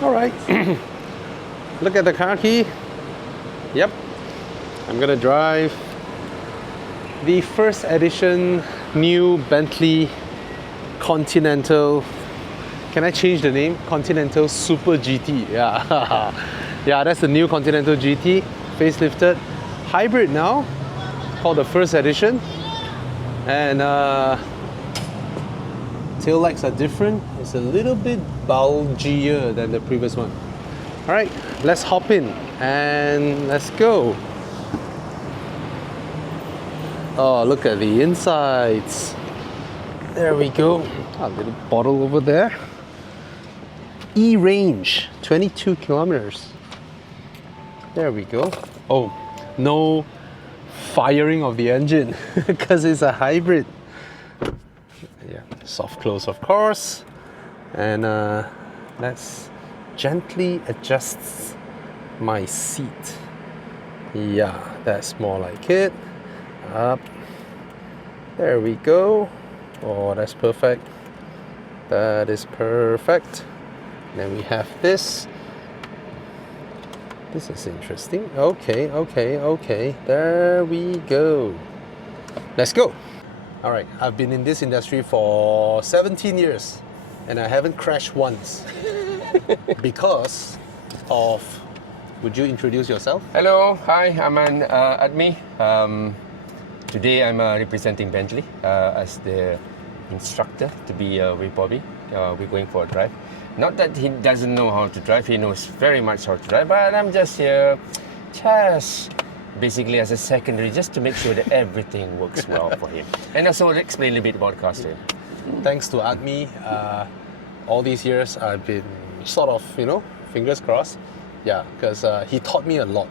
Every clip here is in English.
All right. Look at the car key. Yep. I'm gonna drive the first edition new Bentley Continental. Can I change the name? Continental Super GT. Yeah. Yeah, that's the new Continental GT, facelifted, hybrid now, called the first edition. And tail lights are different. It's a little bit bulgier than the previous one. All right, let's hop in and let's go. Oh, look at the insides. There we go. A little bottle over there. E-range, 22 kilometers. There we go. Oh, no firing of the engine because it's a hybrid. Yeah, soft close, of course. And let's gently adjust my seat. Yeah, that's more like it. Up. There we go. Oh, that's perfect. That is perfect. Then we have this. This is interesting. Okay. There we go. Let's go. All right, I've been in this industry for 17 years and I haven't crashed once because of... Would you introduce yourself? Hello, hi, I'm Admi. Today I'm representing Bentley as the instructor to be with Bobby. We're going for a drive. Not that he doesn't know how to drive, he knows very much how to drive, but I'm just here just basically as a secondary, just to make sure that everything works well for him. And also explain a bit about the car to him. Thanks to Admi, all these years I've been sort of, fingers crossed. Yeah, because he taught me a lot.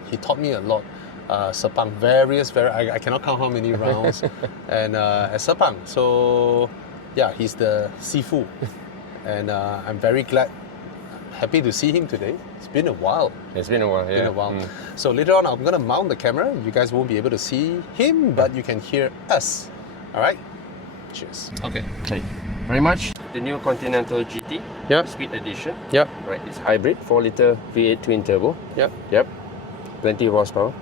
Sepang, I cannot count how many rounds. And at Sepang, so yeah, he's the Sifu. And I'm very glad, happy to see him today. It's been a while. It's been a while, yeah. So later on, I'm going to mount the camera. You guys won't be able to see him, but you can hear us. All right? Cheers. Okay. Very much. The new Continental GT, Speed Edition. Yep. Right, it's hybrid, 4-litre V8 twin turbo. Yep. Plenty of horsepower.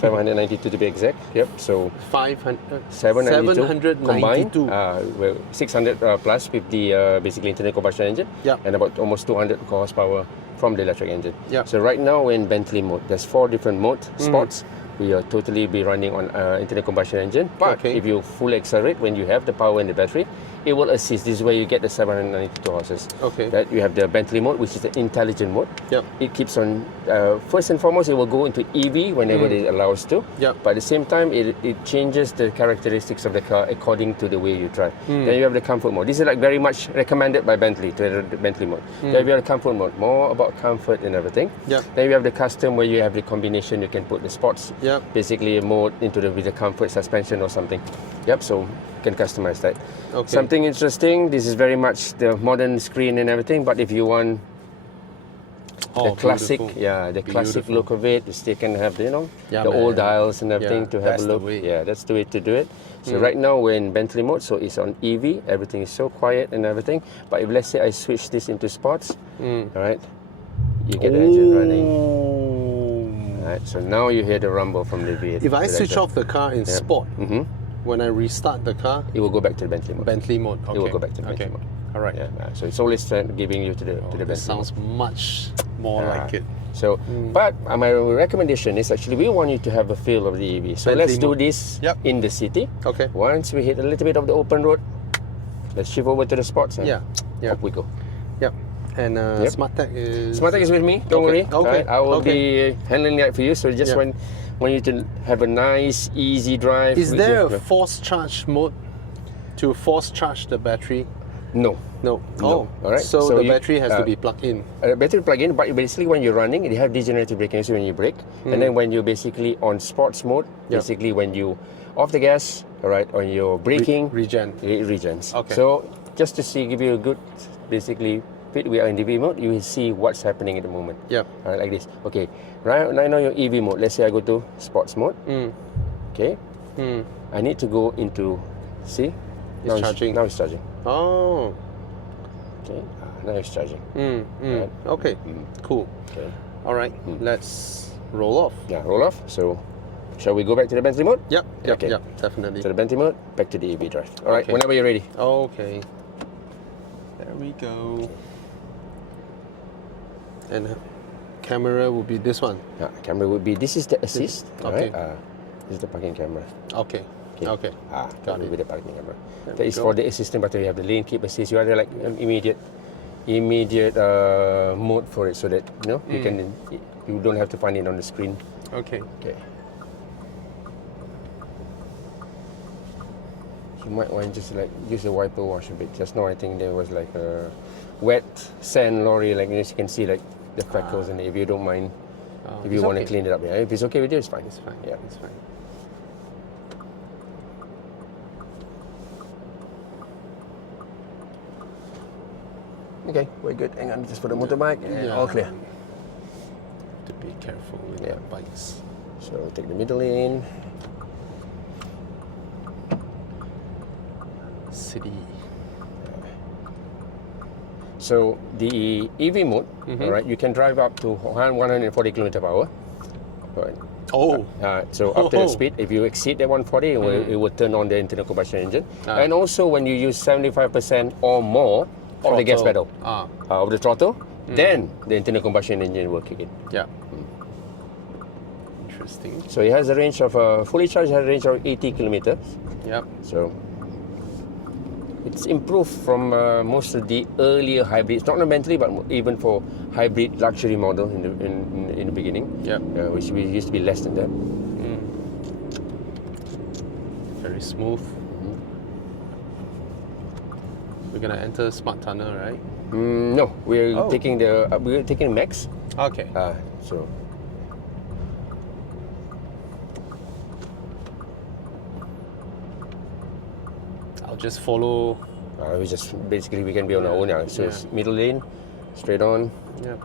792 to be exact. Yep. So 792 combined. Well, 600 plus with the basically internal combustion engine. Yep. And about almost 200 horsepower from the electric engine. Yep. So right now we're in Bentley mode. There's 4 different modes, sports. We are totally be running on internal combustion engine. But if you fully accelerate, when you have the power in the battery, it will assist. This is where you get the 792 horses. Okay. That you have the Bentley mode, which is the intelligent mode. Yep. It keeps on, first and foremost, it will go into EV whenever it allows to. Yep. But at the same time, it changes the characteristics of the car according to the way you drive. Then you have the comfort mode. This is like very much recommended by Bentley, to the Bentley mode. Then you have the comfort mode, more about comfort and everything. Yep. Then you have the custom where you have the combination, you can put the sports. Yep. Basically a mode into with the comfort suspension or something. Yep, so you can customize that. Okay. Something interesting, this is very much the modern screen and everything, but if you want the classic, beautiful. Classic look of it, you still can have the old dials and everything to have a look. Yeah, that's the way to do it. So right now we're in Bentley mode, so it's on EV, everything is so quiet and everything. But if let's say I switch this into sports, all right, you get the engine running. Right, so now you hear the rumble from the V8. If I switch off the car in sport, when I restart the car, it will go back to the Bentley mode. Bentley mode. Okay. It will go back to the Bentley mode. All right. Yeah, so it's always giving you to the Bentley. This sounds much more like it. So, but my recommendation is actually we want you to have a feel of the EV. So Bentley let's do mode. this in the city. Okay. Once we hit a little bit of the open road, let's shift over to the sports. Yeah. Up we go. Yep. And SmartTech is... SmartTech is with me, don't worry. Okay. Right? I will be handling that for you. So just want you to have a nice, easy drive. Is there a force charge mode to force charge the battery? No. Oh, all right. So the battery has to be plugged in. Battery plug in, but basically when you're running, you have degenerative braking, so when you brake. And then when you're basically on sports mode, basically when you off the gas, all right, on your braking, regens. Okay. So just to give you a good, basically, we are in EV mode, you will see what's happening at the moment. Yeah. All right, like this. Okay. Right now you're EV mode. Let's say I go to sports mode. Okay. I need to go into, see? It's charging. Now it's charging. Oh. Okay. now it's charging. Right. Okay, cool. Okay. All right, let's roll off. Yeah, roll off. So, shall we go back to the Bentley mode? Yep, Okay. definitely. To the Bentley mode, back to the EV drive. All right, Okay. whenever you're ready. Okay. There we go. And camera will be this one. Camera would be, this is the assist. Okay. Right? This is the parking camera. Okay. Okay. Got it. With the parking camera. There That we is go. for the assistant button. You have the lane keep assist. You are there like immediate mode for it, so that you don't have to find it on the screen. Okay. Okay. You might want to just like use the wiper wash a bit. Just now I think there was like a wet sand lorry, like as you can see like the freckles in it. If you don't mind, if you it's want to okay. clean it up, yeah. If it's okay with you, it's fine. It's fine. Yeah. It's fine. Okay, we're good. Hang on, just for the motorbike. Yeah, all clear. To be careful with the bikes. So take the middle lane. City. So the EV mode, all right, you can drive up to 140 km per hour. Right. Oh. So up to that speed, if you exceed that 140, it will turn on the internal combustion engine. And also when you use 75% or more of the gas pedal, of the throttle, then the internal combustion engine will kick in. Yeah. Interesting. So it has a range of, fully charged has a range of 80 kilometers. Yep. So it's improved from most of the earlier hybrids, not the Bentley, but even for hybrid luxury model in the beginning. Yep. Which used to be less than that. Very smooth. We're gonna enter Smart Tunnel, right? No, we're taking the Max. Okay. So I'll just follow. we just basically we can be on our own now. So it's middle lane, straight on. Yep.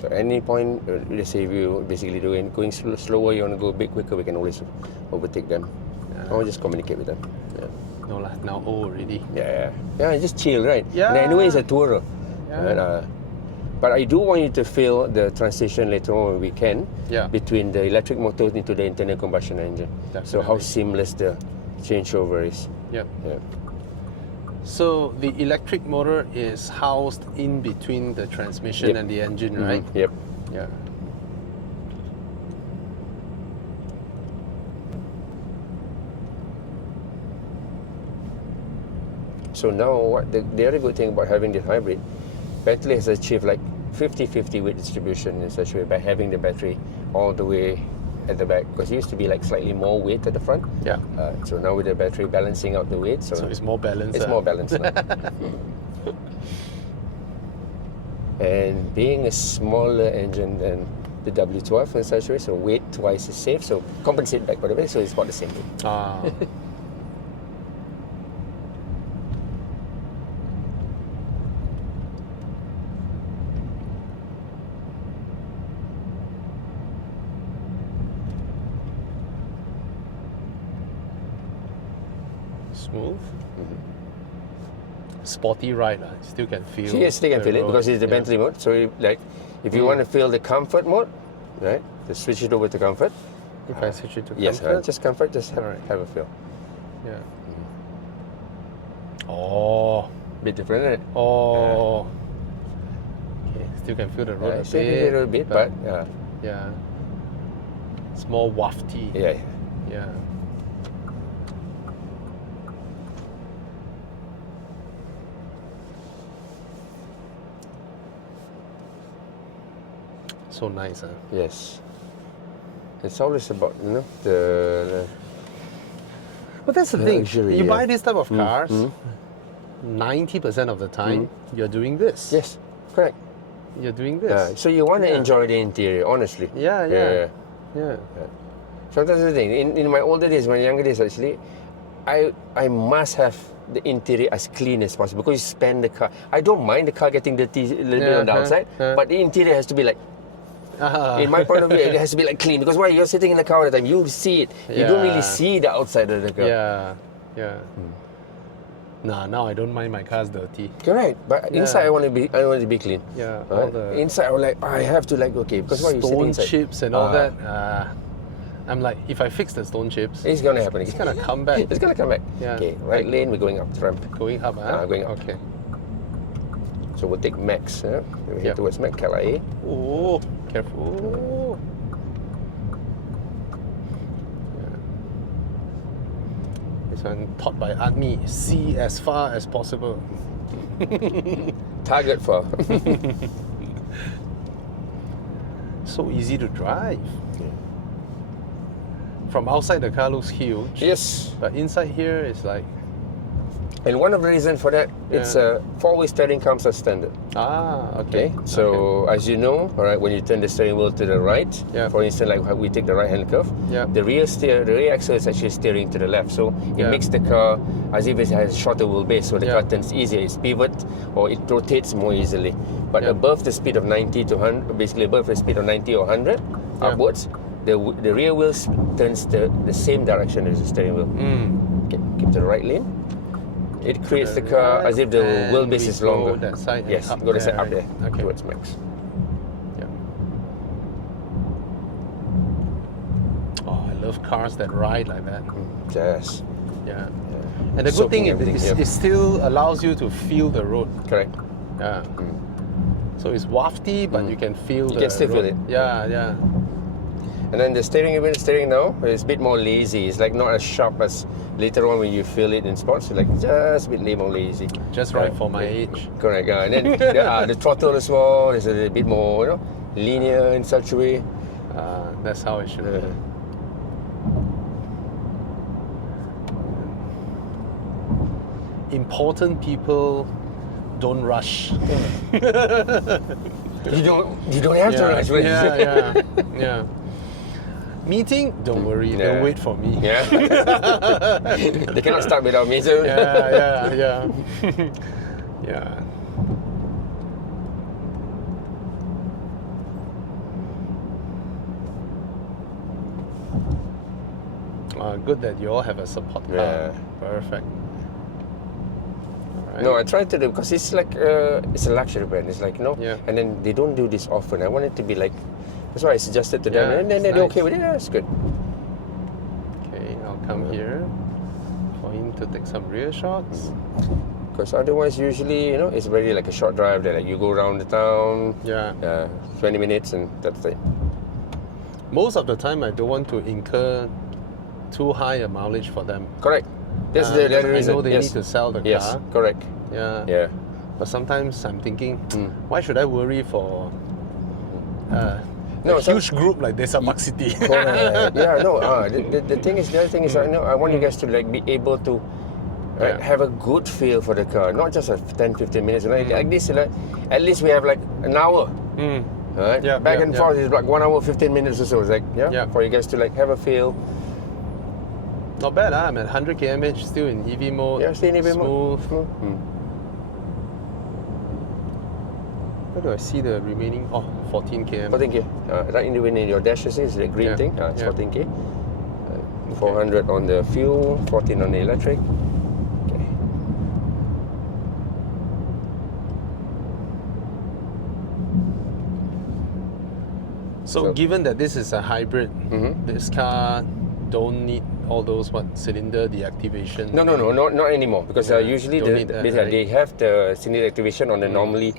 So at any point, let's say if you basically going slower, you want to go a bit quicker, we can always overtake them. Or just communicate with them. Yeah. No lah, now old already. Yeah, just chill, right? Yeah. And anyway, it's a tourer. Yeah. Right? But I do want you to feel the transition later on when we can between the electric motor into the internal combustion engine. Definitely. So how seamless the changeover is. Yep. Yeah. So the electric motor is housed in between the transmission and the engine, right? Yep. Yeah. So now, what the other good thing about having this hybrid, Bentley has achieved like 50-50 weight distribution in such a way by having the battery all the way at the back, because it used to be like slightly more weight at the front. Yeah. So now with the battery balancing out the weight, so it's more balanced. It's more balanced now. And being a smaller engine than the W12 in such a way, so weight twice is safe, so compensate back by the way, so it's about the same weight. Smooth. Sporty ride, still can feel. Yes, they can the feel it road. because it's the Bentley mode. So if you want to feel the comfort mode, right, just switch it over to comfort. If I switch it to yes, comfort? just comfort, just have a feel. Yeah. Oh. Bit different, right? Oh. Okay, still can feel the road a Still bit. a little bit, but yeah. It's more wafty. yeah. Yeah. So nice, huh? Yes. It's always about the But that's the thing. luxury, You yeah. buy this type of cars, 90% of the time, you're doing this. yes, correct. You're doing this. So you want to enjoy the interior, honestly. Yeah. Sometimes the thing in my older days, my younger days actually, I must have the interior as clean as possible because you spend the car. I don't mind the car getting dirty a little bit on the outside, but the interior has to be like. In my point of view, it has to be like clean because why you're sitting in the car all the time, you see it. You don't really see the outside of the car. Yeah. Nah, now I don't mind my car's dirty. Correct, but inside I want to be clean. Yeah, all Right? the Inside I have to okay, because why you sitting stone inside? chips and all that. I'm like, if I fix the stone chips, It's gonna happen it's again. gonna come back. It's gonna come back. Yeah. Okay, right lane, we're going up the ramp. Going up, huh? Going up. Okay. So we'll take Max. We're head Yep. towards Max, Calais. Oh, careful. Yeah. This one taught by Admi. See as far as possible. Target for. So easy to drive. From outside the car looks huge. Yes. But inside here is like, And one of the reasons for that, it's four-wheel steering comes as standard. okay. So as you know, all right, when you turn the steering wheel to the right, Yeah. for instance, like how we take the right-hand curve, Yeah. the rear axle is actually steering to the left. So it Yeah. makes the car as if it has a shorter wheelbase, so the Yeah. car turns easier. It's pivot or it rotates more easily. But Yeah. above the speed of 90 to 100, basically above the speed of 90 or 100 Yeah. upwards, the rear wheel turns the same direction as the steering wheel. Okay, keep to the right lane. It creates the car right, as if the and wheelbase we is longer. go that side and Yes, up go the side there, up there right? Okay. towards Max. Yeah. Oh, I love cars that ride like that. Yes, Yeah. And the good thing Soaking is everything, it still allows you to feel the road. correct. Yeah. So it's wafty, but you can feel You the can still feel road. it. Yeah, yeah. And then the steering now is a bit more lazy. It's like not as sharp as later on when you feel it in sports. It's like just a bit more lazy. Just right for my age. Correct. And then the throttle as well is a bit more, linear in such a way. That's how it should be. Important people don't rush. You don't have to rush. Yeah. Meeting, don't worry, Yeah. they'll wait for me. Yeah. They cannot start without me. So. Yeah. Yeah. Good that you all have a support car. Yeah. Perfect. Alright. No, I tried to do because it's like it's a luxury brand. It's like Yeah. and then they don't do this often. I want it to be like that's why I suggested to them, Yeah, and then it's they're nice. okay with it. Yeah, it's good. Okay, I'll come here for him to take some rear shots. Because otherwise, usually, it's very like a short drive. That like you go around the town, Yeah. 20 minutes, and that's it. Most of the time, I don't want to incur too high a mileage for them. Correct. That's the Because reason. I know they yes. need to sell the Yes, car. correct. Yeah. Yeah. But sometimes I'm thinking, why should I worry for No, a huge group like Desapak City? Correct. Yeah, no. The thing is, the other thing is, I want you guys to like be able to Yeah. have a good feel for the car, not just a 10-15 minutes. Like this, at least we have like an hour. Right? Yeah, Back yeah, and yeah. forth is like 1 hour 15 minutes or so. It's like Yeah. for you guys to like have a feel. Not bad, I'm at 100 km/h, still in EV mode. Yeah, stay in a bit more Smooth. Where do I see the remaining? Oh, 14 km. 14k. Right in the window, your dash is the green Yeah, thing. It's yeah. 14k. 400 on the fuel, 14 on the electric. Okay. So given that this is a hybrid, this car don't need all those cylinder deactivation. No, not anymore. Because usually don't need that, right? they have the cylinder activation on the normally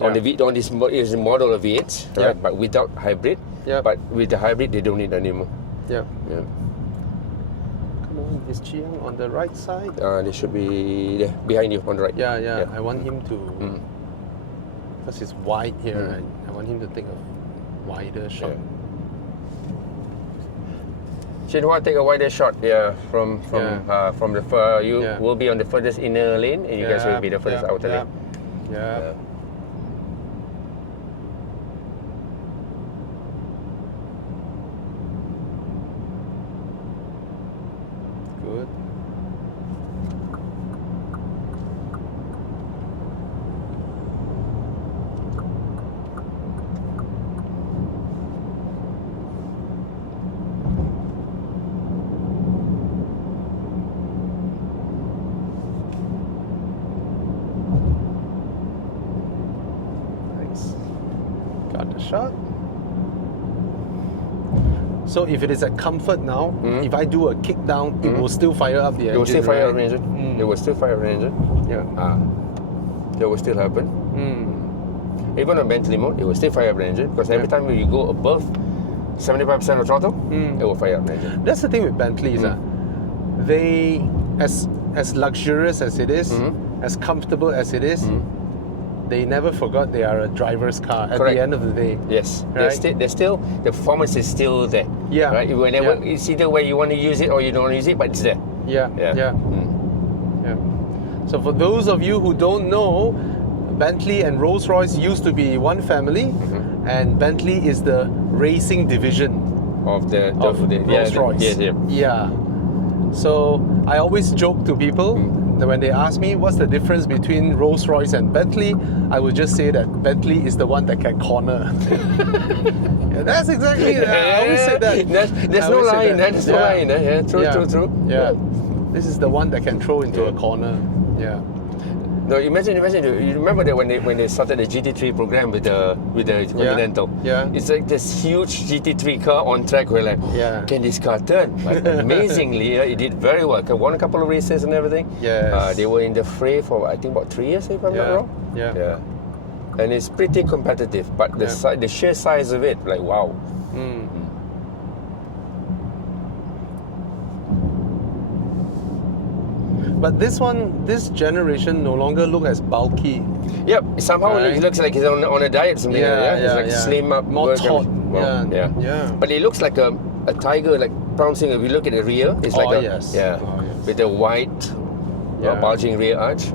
on Yeah. the on this is a model of V8, Yeah. right? But without hybrid. Yeah. But with the hybrid, they don't need anymore. Yeah. Yeah. Come on, is Chiang on the right side? They should be there, behind you on the right. Yeah. I want him to, because it's wide here, right? I want him to take a wider shot. Yeah. Xinhua, take a wider shot. Yeah, from the you Yeah. will be on the furthest inner lane, and you guys will be the furthest outer lane. Yeah. Good. Got the shot. So if it is at comfort now, if I do a kick down, it will still fire up the engine. It will still fire up the right? engine. It will still fire up the engine. Yeah. That will still happen. Even on Bentley mode, it will still fire up the engine because every time you go above 75% of throttle, it will fire up the engine. That's the thing with Bentleys. They, as luxurious as it is, as comfortable as it is, they never forgot they are a driver's car at the end of the day. Yes, right? they're still, the performance is still there. Yeah. Right? Whenever, it's either way you want to use it or you don't want to use it, but it's there. Yeah. So for those of you who don't know, Bentley and Rolls-Royce used to be one family, and Bentley is the racing division of Rolls-Royce. Yeah. So I always joke to people that when they ask me what's the difference between Rolls-Royce and Bentley, I would just say that Bentley is the one that can corner. That's exactly it. I always say that. There's no line. There's no line. Yeah, true. Yeah. This is the one that can throw into a corner. Yeah. No, imagine. You remember that when they started the GT3 program with the Continental. Yeah. It's like this huge GT3 car on track. We're like, can this car turn? But amazingly, it did very well. Won a couple of races and everything. Yes. They were in the fray for I think about 3 years, if I'm not wrong. Yeah. And it's pretty competitive, but the sheer size of it, like wow. But this generation no longer look as bulky. Yep, somehow it looks like he's on a diet or something. It's like slim up, more taut. Yeah. But it looks like a tiger, like pouncing. If you look at the rear, it's like with a white bulging rear arch.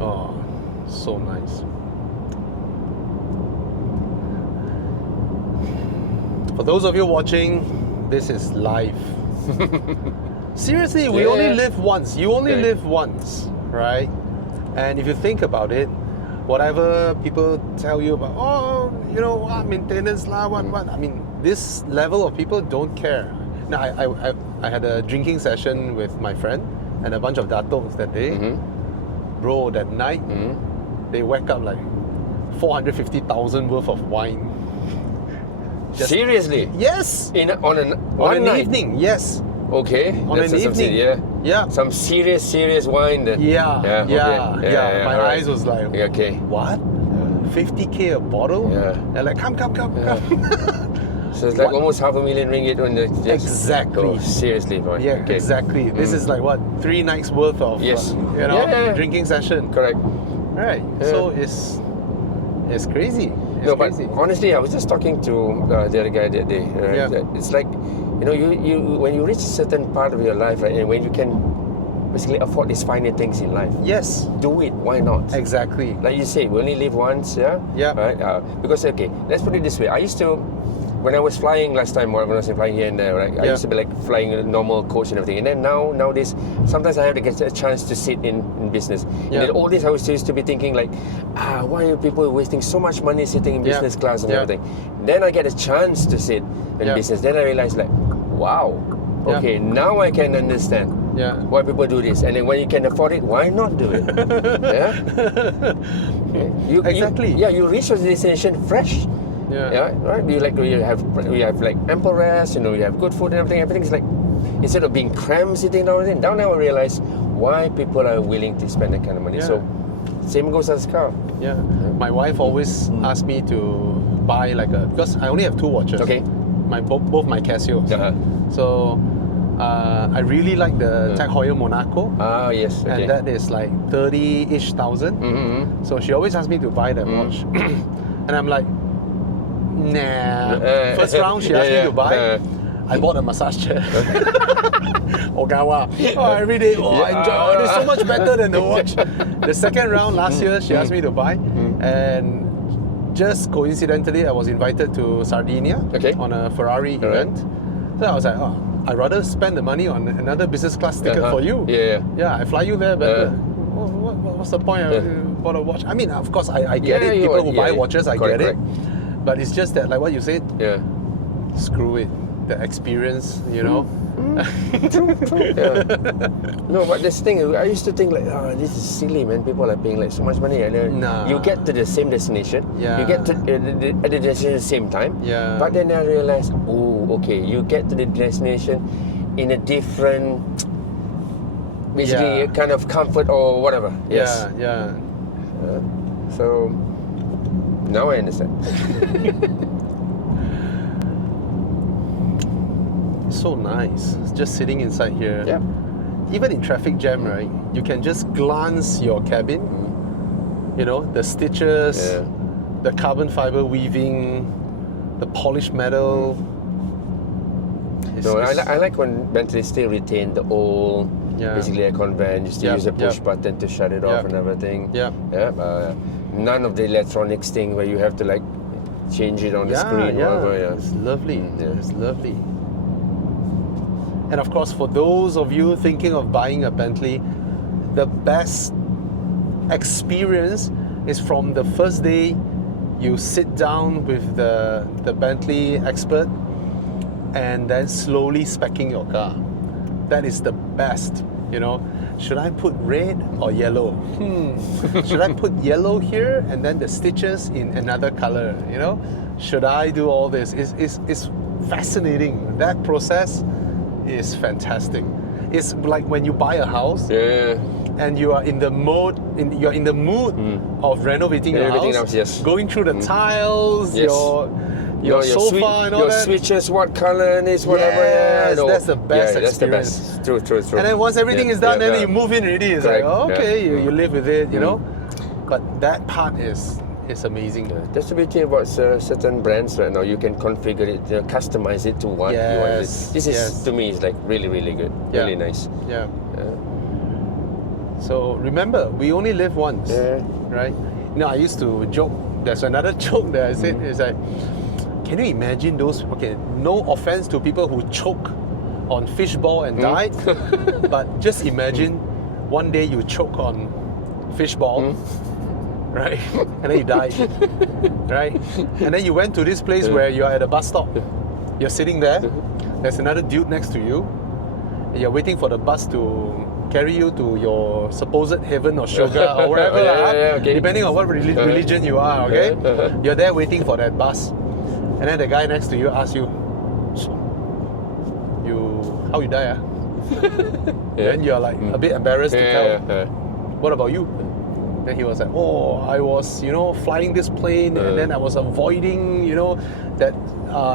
Oh, so nice. For those of you watching, this is live. Seriously, we only live once. You only live once, right? And if you think about it, whatever people tell you about, maintenance lah, what. I mean, this level of people don't care. Now, I had a drinking session with my friend and a bunch of datos that day. Bro, that night, they whack up like 450,000 worth of wine. Seriously? Yes. On an evening, yes. Okay. On an evening. Yeah. Some serious wine then. Yeah. My eyes was like, okay. What? 50k a bottle? Yeah. They're like, come. So it's like almost $500,000 ringgit on the exactly. Oh, seriously, boy. Yeah, okay. Exactly. This is like what, 3 nights worth of drinking session. Correct. Right. Yeah. So it's crazy. But honestly, I was just talking to the other guy that day. That it's like, you when you reach a certain part of your life, right, and when you can basically afford these finer things in life. Yes. Do it. Why not? Exactly. Like you say, we only live once. Yeah. Right. Because let's put it this way. I used to. When I was flying last time, when I was flying here and there, right, I used to be like flying a normal coach and everything. And then nowadays, sometimes I have to get a chance to sit in business. And then all this, I used to be thinking like, why are people wasting so much money sitting in business class and everything? Then I get a chance to sit in business. Then I realize like, wow, okay, now I can understand why people do this. And then when you can afford it, why not do it? Exactly. You reach your destination fresh. Right. We have like ample rest. You have good food and everything. Everything's like, instead of being cramped sitting down. Now I realize why people are willing to spend that kind of money. So same goes as car. Yeah. My wife always asks me to buy because I only have 2 watches. Okay. Both my Casios. So I really like the Tag Heuer Monaco. Yes. Okay. And that is like 30-ish thousand. So she always asks me to buy that watch, and I'm like, nah. First round she asked me to buy. I bought a massage chair. Ogawa. Every day. I enjoy. It's so much better than the watch. The second round last year, she asked me to buy, and just coincidentally, I was invited to Sardinia on a Ferrari event. So I was like, I'd rather spend the money on another business class ticket for you. Yeah, I fly you there better. What's the point? I bought a watch. I mean, of course, I get it. People who buy watches, I get it. But it's just that, like what you said, screw it. the experience, you know. True. Yeah. No, but this thing, I used to think like, this is silly, man. People are paying like so much money, and then Nah. you get to the same destination. Yeah. You get to at the destination at the same time. Yeah. But then I realized, okay, you get to the destination in a different, basically, Yeah. kind of comfort or whatever. Yes. Yeah. So now I understand. It's so nice. Just sitting inside here. Yeah. Even in traffic jam, right? You can just glance your cabin. You know, the stitches, Yeah. the carbon fiber weaving, the polished metal. No, I like when Bentley still retain the old, basically aircon vent. You still use a push button to shut it off and everything. Yeah. Yeah. None of the electronics thing where you have to like change it on the screen. Whatever, It's lovely. Yeah. It's lovely. And of course, for those of you thinking of buying a Bentley, the best experience is from the first day you sit down with the Bentley expert and then slowly speccing your car. That is the best, you know. Should I put red or yellow? Should I put yellow here and then the stitches in another color, you know? Should I do all this? It's fascinating. That process is fantastic. It's like when you buy a house and you are in the mood of renovating your house, yes. going through the tiles, Yes. your sofa and all your that. switches, what color is whatever. Yes, no. that's the best That's the experience. best. True. And then once everything is done, then you move in already. It's Correct. like, okay, Yeah. you live with it, you know. But that part is amazing. That's the beauty about certain brands right now. You can configure it, customize it to what you want. This is to me is like really, really good, really nice. Yeah. So remember, we only live once, right? You know, I used to joke. There's another joke that I said is like, can you imagine those? Okay, no offense to people who choke on fishball and died, but just imagine one day you choke on fishball. Right? And then you died. Right? And then you went to this place where you're at a bus stop. You're sitting there. There's another dude next to you. And you're waiting for the bus to carry you to your supposed heaven or sugar or wherever. Okay. Depending on what religion you are, okay? You're there waiting for that bus. And then the guy next to you asks you, how you die? Then you're like a bit embarrassed to tell. What about you? Then he was like, I was, flying this plane and then I was avoiding, that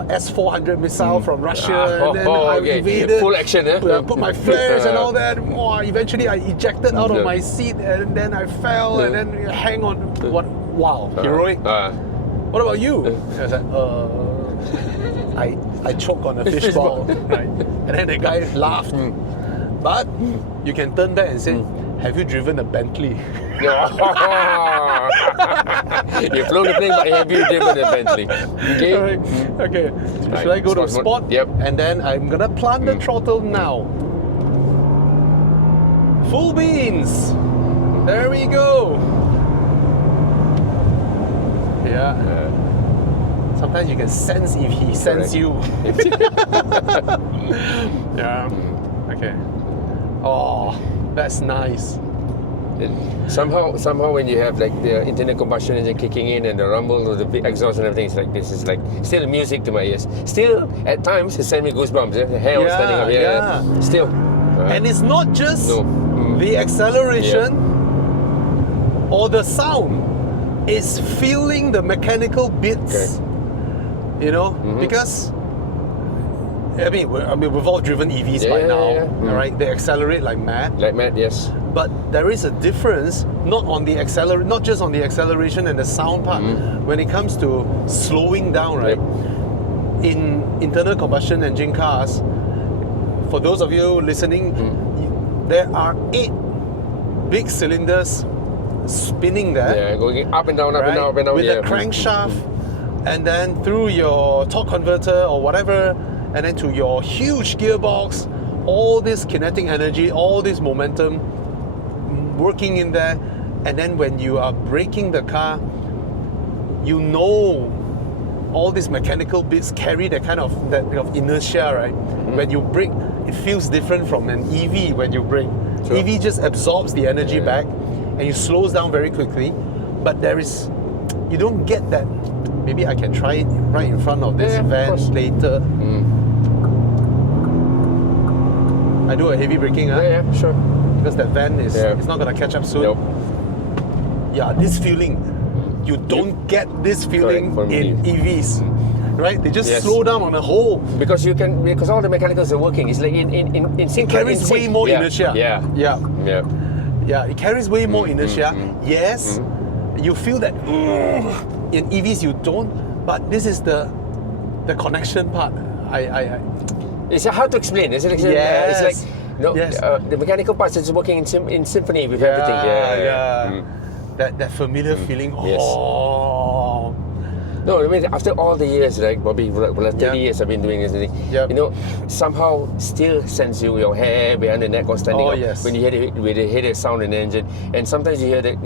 S-400 missile from Russia and then I evaded. Full action, put my flares and all that. Eventually I ejected out of my seat and then I fell and then hang on. Wow, heroic. What about you? I was like, I choke on a fishball, right? And then the guy laughed. But you can turn back and say, have you driven a Bentley? You've flown the plane, but have you driven a Bentley? Okay. Okay. Should I go to sport? Yep. And then I'm gonna plant the throttle now. Full beans. There we go. Yeah. Sometimes you can sense if he sends you. Yeah. Okay. Oh, that's nice. Somehow when you have like the internal combustion engine kicking in and the rumble of the big exhaust and everything, it's like this is like still music to my ears. Still at times it sends me goosebumps. The hair standing up here. Still. And it's not just the acceleration or the sound. It's feeling the mechanical bits. Because I mean we've all driven EVs by now, right? They accelerate like mad. Like mad, yes. But there is a difference, not just on the acceleration and the sound part. When it comes to slowing down, right? In internal combustion engine cars, for those of you listening, there are 8 big cylinders spinning there. Yeah, going up and down, up and down, up and down. With a crankshaft, and then through your torque converter or whatever, and then to your huge gearbox, all this kinetic energy, all this momentum working in there, and then when you are braking the car, all these mechanical bits carry that kind of inertia, right? When you brake, it feels different from an EV when you brake. Sure. EV just absorbs the energy back and you slows down very quickly. But you don't get that. Maybe I can try it right in front of this van later. I do a heavy braking, Yeah, sure. because that van is it's not gonna catch up soon. Nope. Yeah, this feeling, you don't get this feeling in EVs, right? They just slow down on a whole. Because all the mechanicals are working. It's like in sync. It carries way more inertia. Yeah. It carries way more inertia. Yes, you feel that in EVs you don't, but this is the connection part. It's hard to explain. It's like the mechanical parts is working in symphony with everything. That familiar feeling. Yes. Oh. No, I mean after all the years, like Bobby, 30 years I've been doing this thing. You know, somehow still sends you your hair behind the neck or standing up when you hear the sound in the engine. And sometimes you hear that,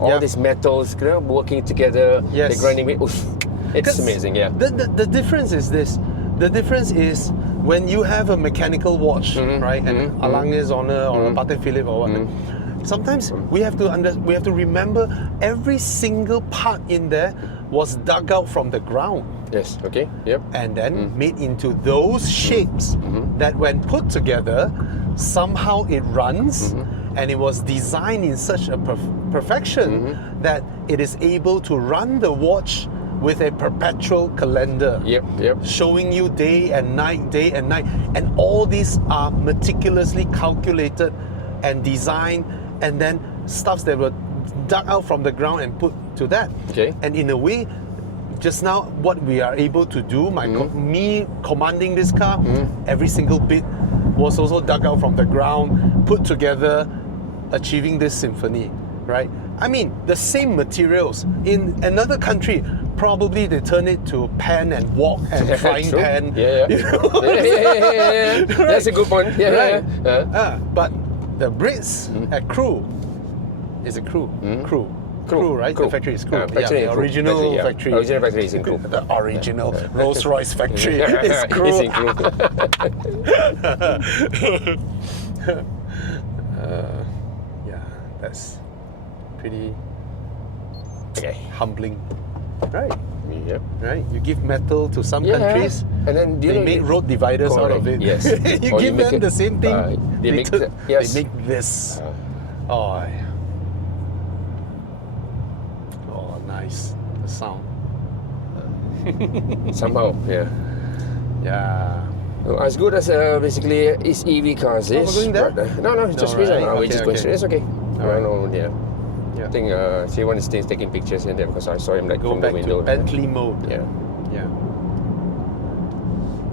all these metals working together, the grinding. It's amazing. Yeah. The difference is this. The difference is when you have a mechanical watch, right, and a Lange Sonne or a Patek Philippe or what. Sometimes we have to remember every single part in there was dug out from the ground. Yes. Okay. Yep. And then made into those shapes that, when put together, somehow it runs, and it was designed in such a perfection that it is able to run the watch with a perpetual calendar. Yep. Showing you day and night, and all these are meticulously calculated and designed, and then stuffs that were dug out from the ground and put to that. Okay. And in a way, just now what we are able to do, me commanding this car, every single bit was also dug out from the ground, put together, achieving this symphony, right? I mean, the same materials in another country, probably they turn it to pan and wok and frying pan. Yeah. Right? That's a good point. But the Brits at Crew is a Crew. Crew, right? Crew. The factory is Crew. Factory the original factory. Original factory is in Crew. The original Rolls-Royce factory is Crew. It's in Crew. That's pretty humbling. Right. Yep. Right. You give metal to some countries, and then they make road dividers out of it. Yes. you give them the same thing. They make this. Oh, nice. The sound. Somehow, Yeah. As good as basically is EV cars is. We're going there? No, just right. we're just going straight. It's okay. Right. I think she wants to stay taking pictures in there because I saw him Go from back the window. to Bentley mode. Yeah.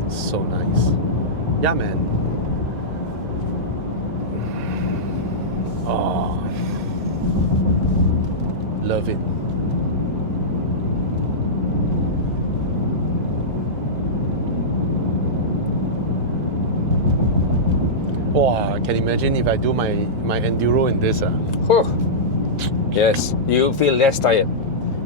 So nice. Yeah, man. Oh. Love it. I can imagine if I do my enduro in this. Yes, you feel less tired.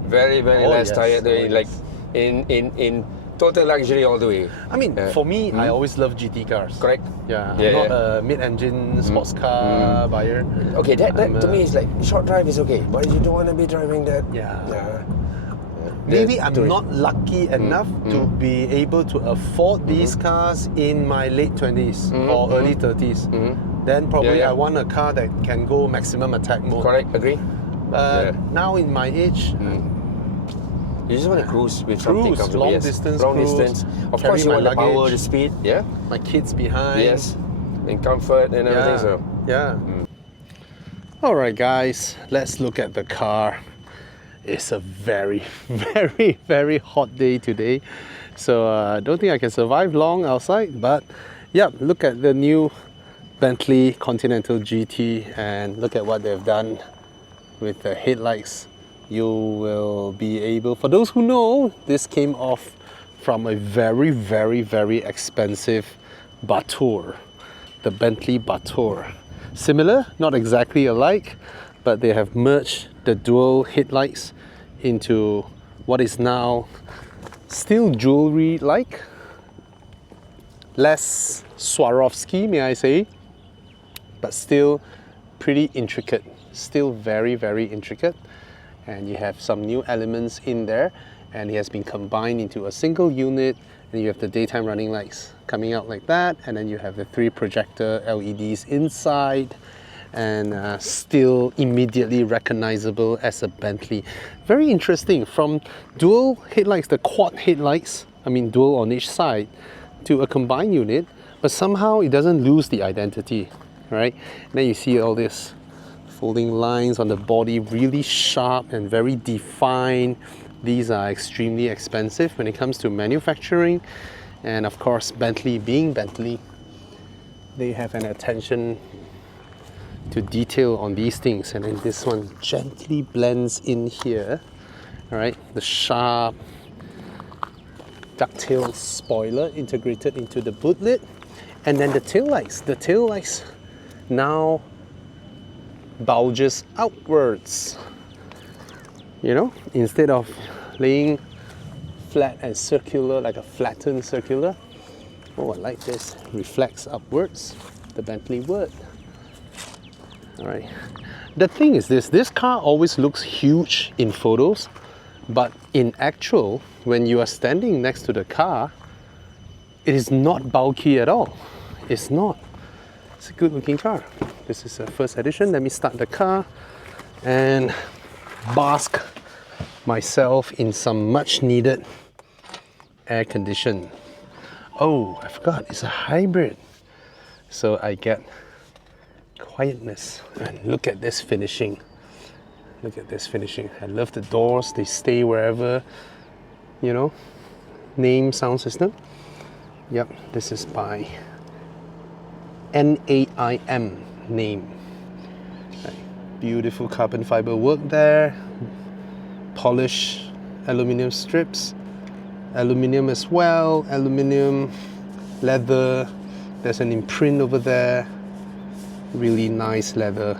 Very, very less tired. Like in total luxury all the way. I mean, for me, I always love GT cars. Correct. I'm not a mid-engine sports car buyer. Okay, that to me is like short drive is okay, but you don't want to be driving that. Maybe I'm not lucky enough to be able to afford these cars in my late 20s or early 30s. Then probably I want a car that can go maximum attack mode. Correct, agree. Now in my age, you just want to cruise with something comfortable. Long distance. Of course, you want the power, the speed. Yeah. My kids behind. Yes. And comfort and everything. So. Yeah. All right, guys. Let's look at the car. It's a very, very, very hot day today. So I don't think I can survive long outside. But yeah, look at the new Bentley Continental GT and look at what they've done with the headlights. You will be able, for those who know, this came off from a very, very, very expensive Batour, the Bentley Batour. Similar, not exactly alike, but they have merged the dual headlights into what is now Still jewelry-like, less Swarovski, may I say, but still pretty intricate, still very, very intricate. And you have some new elements in there, and it has been combined into a single unit, and you have the daytime running lights coming out like that, and then you have the 3 projector LEDs inside, and still immediately recognizable as a Bentley. Very interesting, from dual headlights, the quad headlights, I mean dual on each side, to a combined unit, but somehow it doesn't lose the identity, right? And then you see all this folding lines on the body, really sharp and very defined. These are extremely expensive when it comes to manufacturing, and of course Bentley being Bentley, they have an attention to detail on these things. And then this one gently blends in here, all right? The sharp ducktail spoiler integrated into the boot lid, and then the tail lights. The tail lights now bulges outwards, you know, instead of laying flat and circular like a flattened circular. Oh, I like this. Reflects upwards, the Bentley word. All right. The thing is this car always looks huge in photos, but in actual, when you are standing next to the car, it is not bulky at all. It's not. It's a good looking car. This is a first edition. Let me start the car and bask myself in some much needed air condition. Oh, I forgot, it's a hybrid. So I get quietness. And look at this finishing. Look at this finishing. I love the doors. They stay wherever, you know. Name sound system. Yep, this is by NAIM, name. Right. Beautiful carbon fiber work there. Polished aluminium strips. Aluminium as well. Aluminium, leather. There's an imprint over there. Really nice leather.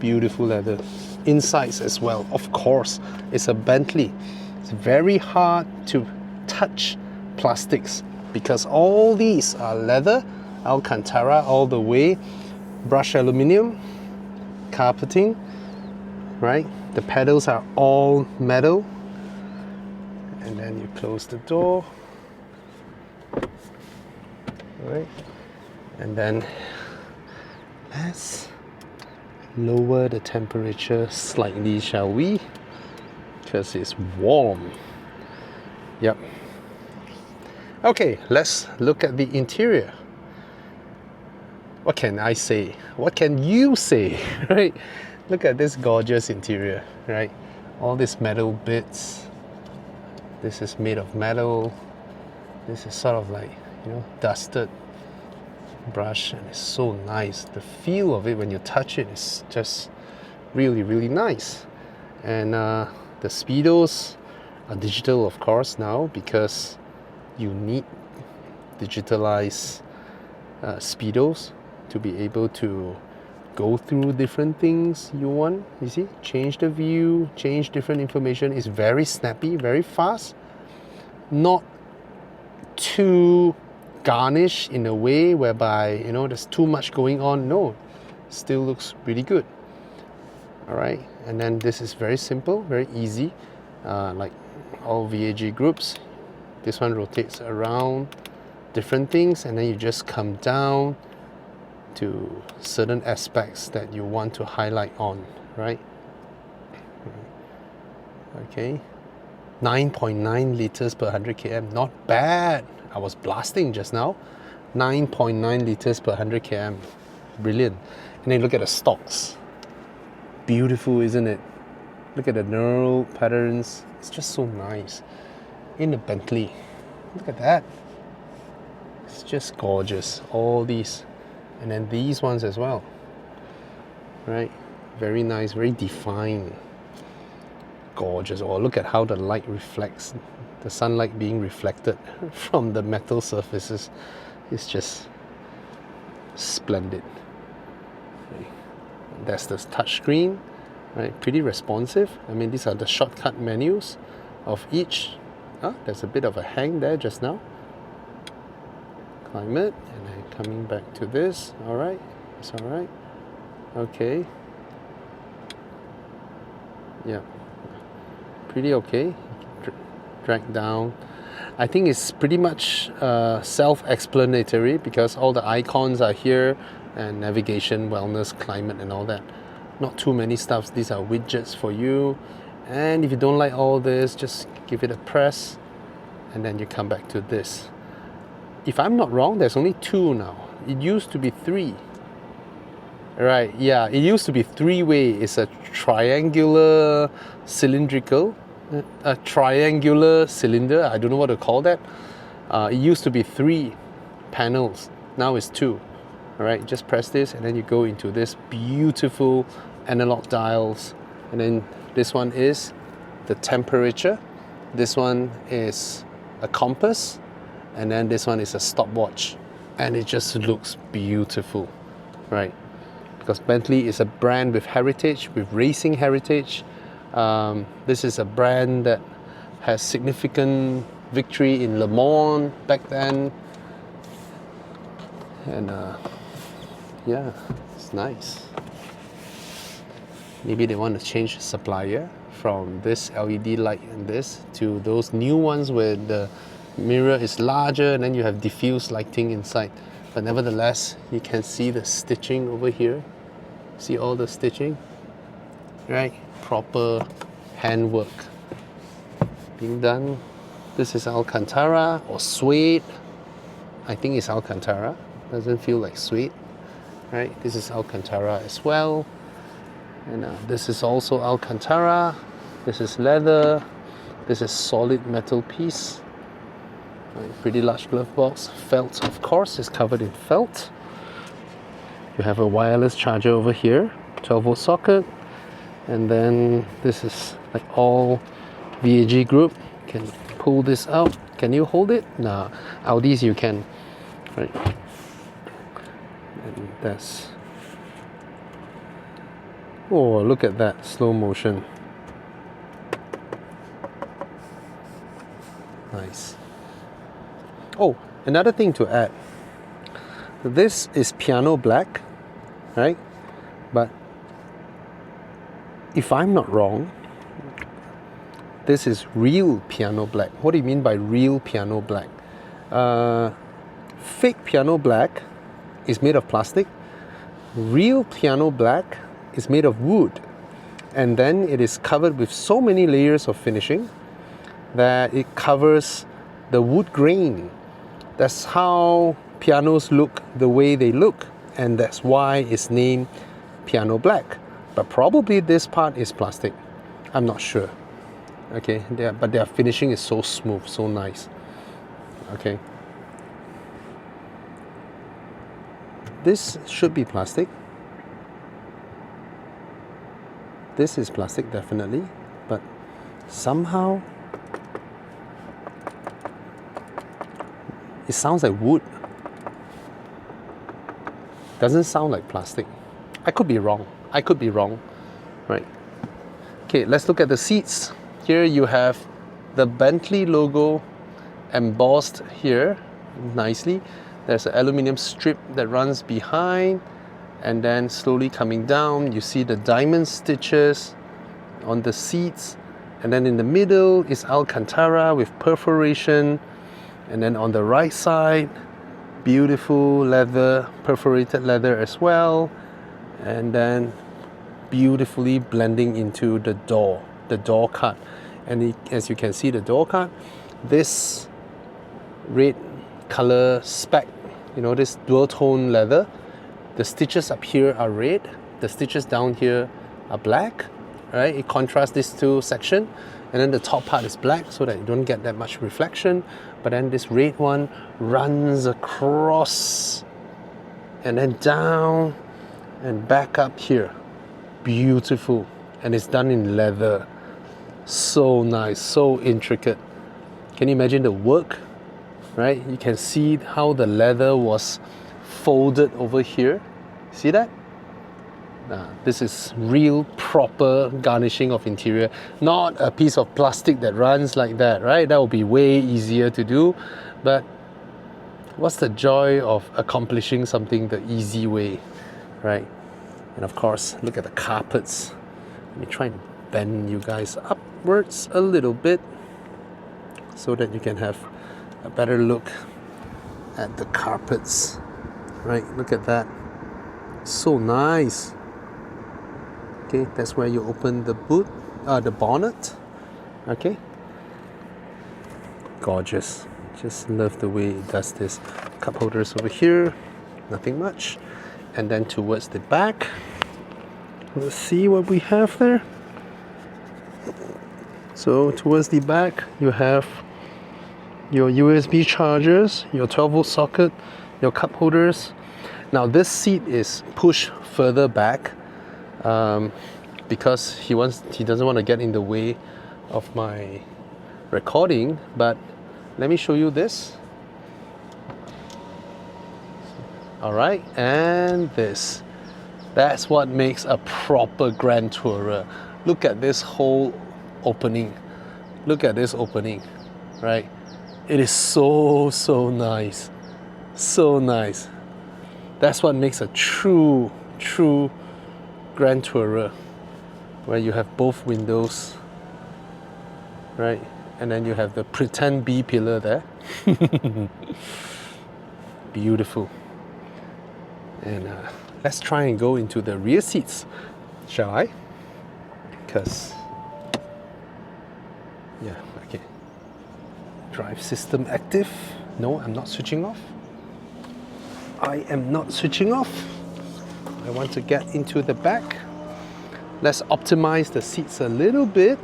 Beautiful leather. Insides as well. Of course, it's a Bentley. It's very hard to touch plastics because all these are leather, Alcantara all the way, brushed aluminium, carpeting, right? The pedals are all metal. And then you close the door, right? And then let's lower the temperature slightly, shall we? Because it's warm. Yep. Okay, let's look at the interior. What can I say? What can you say, right? Look at this gorgeous interior, right? All these metal bits. This is made of metal. This is sort of like, you know, dusted brush, and it's so nice. The feel of it when you touch it is just really, really nice. And the speedos are digital, of course, now, because you need digitalized speedos to be able to go through different things you want. You see, change the view, change different information. It's very snappy, very fast, not too garnished in a way whereby, you know, there's too much going on. No, still looks really good. All right, and then this is very simple, very easy, like all VAG groups. This one rotates around different things, and then you just come down to certain aspects that you want to highlight on, right? Okay, 9.9 liters per 100 km, not bad. I was blasting just now. 9.9 liters per 100 km, brilliant. And then look at the stocks. Beautiful, isn't it? Look at the knurl patterns. It's just so nice. In the Bentley, look at that. It's just gorgeous. All these, and then these ones as well. Right? Very nice, very defined. Gorgeous. Oh, look at how the light reflects. The sunlight being reflected from the metal surfaces is just splendid. That's the touchscreen, right? Pretty responsive. I mean, these are the shortcut menus of each Ah, there's a bit of a hang there just now. Climate, and then coming back to this. All right, it's all right. Okay. Yeah, pretty okay. Drag down. I think it's pretty much self-explanatory because all the icons are here and navigation, wellness, climate, and all that. Not too many stuffs. These are widgets for you. And if you don't like all this, just give it a press, and then you come back to this. If I'm not wrong, there's only 2 now. It used to be 3. Right, yeah, it used to be 3-way. It's a triangular cylindrical, a triangular cylinder. I don't know what to call that. It used to be 3 panels. Now it's 2. All right, just press this, and then you go into this beautiful analog dials. And then this one is the temperature. This one is a compass. And then this one is a stopwatch, and it just looks beautiful, right? Because Bentley is a brand with heritage, with racing heritage. This is a brand that has significant victory in Le Mans back then, and yeah, it's nice. Maybe they want to change the supplier from this LED light and this to those new ones where the mirror is larger and then you have diffuse lighting inside. But nevertheless, you can see the stitching over here. See all the stitching? Right? Proper handwork being done. This is Alcantara or suede. I think it's Alcantara. Doesn't feel like suede. Right? This is Alcantara as well. And this is also Alcantara. This is leather. This is solid metal piece. Pretty large glove box. Felt, of course, is covered in felt. You have a wireless charger over here, 12-volt socket, and then this is like all VAG group. You can pull this out. Can you hold it? Nah, Audis you can. Right. And that's. Oh, look at that slow motion. Nice. Oh, another thing to add. This is piano black, right? But if I'm not wrong, this is real piano black. What do you mean by real piano black? Fake piano black is made of plastic. Real piano black is made of wood. And then it is covered with so many layers of finishing that it covers the wood grain. That's how pianos look the way they look, and that's why it's named piano black. But probably this part is plastic. I'm not sure. Okay, but their finishing is so smooth, so nice. Okay. This should be plastic. This is plastic, definitely, but somehow it sounds like wood. Doesn't sound like plastic. I could be wrong. Right. Okay, let's look at the seats. Here you have the Bentley logo embossed here nicely. There's an aluminium strip that runs behind, and then slowly coming down, you see the diamond stitches on the seats. And then in the middle is Alcantara with perforation. And then on the right side, beautiful leather, perforated leather as well. And then beautifully blending into the door cut. And as you can see, the door cut, this red color spec, this dual tone leather, the stitches up here are red, the stitches down here are black, right? It contrasts these two sections. And then the top part is black so that you don't get that much reflection. But then this red one runs across and then down and back up here. Beautiful. And it's done in leather. So nice, so intricate. Can you imagine the work? Right? You can see how the leather was folded over here. See that? This is real proper garnishing of interior, not a piece of plastic that runs like that, right? That would be way easier to do, but what's the joy of accomplishing something the easy way, right? And of course, look at the carpets. Let me try and bend you guys upwards a little bit so that you can have a better look at the carpets, right? Look at that, so nice. Okay, that's where you open the the bonnet. Okay, gorgeous. Just love the way it does this. Cup holders over here, nothing much. And then towards the back, let's see what we have there. So towards the back, you have your USB chargers, your 12-volt socket, your cup holders. Now this seat is pushed further back because he doesn't want to get in the way of my recording, but let me show you this. All right, and this. That's what makes a proper Grand Tourer. Look at this whole opening. Look at this opening, right? It is so nice. So nice. That's what makes a true Grand Tourer, where you have both windows, right? And then you have the pretend B pillar there. Beautiful. And let's try and go into the rear seats, shall I? Because, yeah, okay. Drive system active. No, I'm not switching off. I am not switching off. I want to get into the back. Let's optimize the seats a little bit.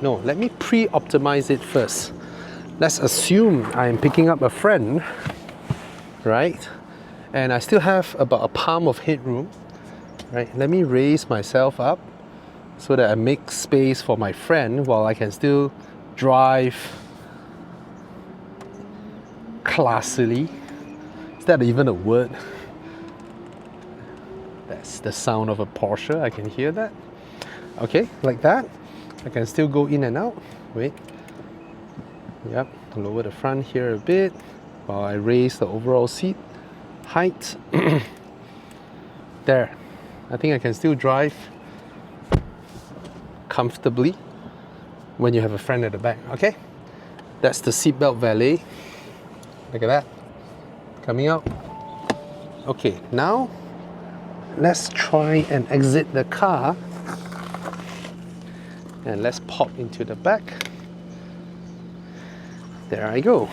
No, let me pre-optimize it first. Let's assume I am picking up a friend, right? And I still have about a palm of headroom, right? Let me raise myself up so that I make space for my friend while I can still drive classily. Is that even a word? That's the sound of a Porsche, I can hear that. Okay, like that. I can still go in and out. Wait. Yep, lower the front here a bit while I raise the overall seat height. There. I think I can still drive comfortably when you have a friend at the back. Okay? That's the seatbelt valet. Look at that. Coming out. Okay, now let's try and exit the car. And let's pop into the back. There I go.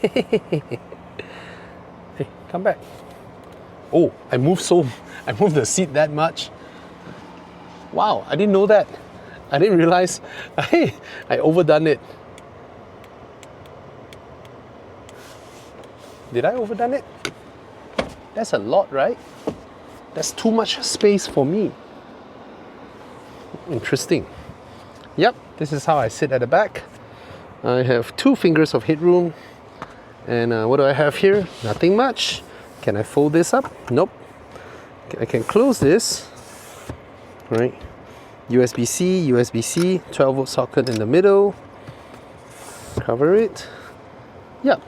Hey, come back. Oh, I moved the seat that much. Wow, I didn't know that. I didn't realize I overdone it. Did I overdone it? That's a lot, right? That's too much space for me. Interesting. Yep, this is how I sit at the back. I have 2 fingers of headroom. And what do I have here? Nothing much. Can I fold this up? Nope. I can close this. Right. USB-C, USB-C, 12-volt socket in the middle. Cover it. Yep.